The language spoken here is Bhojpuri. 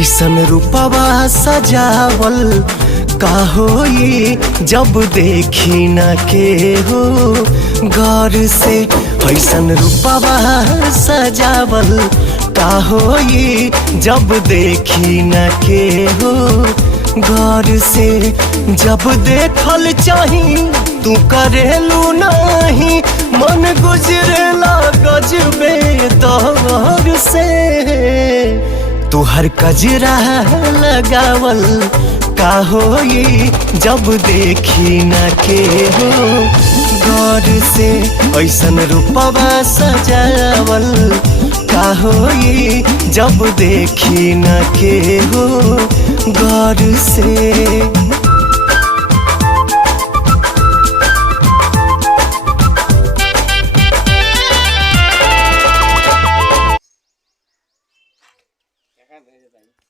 ऐसन रूपवा सजावल का होई जब देखी न के हो गौर से। ऐसन रूपवा सजावल का होई जब देखी न के हो गौर से। जब देखल चाही तू करेलू नहीं, मन गुजरेला गजबे दौर से। तुहर कजरा लगावल का होई जब देखी न के हो गौर से। ऐसन रूपवा सजावल का होई जब देखी न के हो गौर से।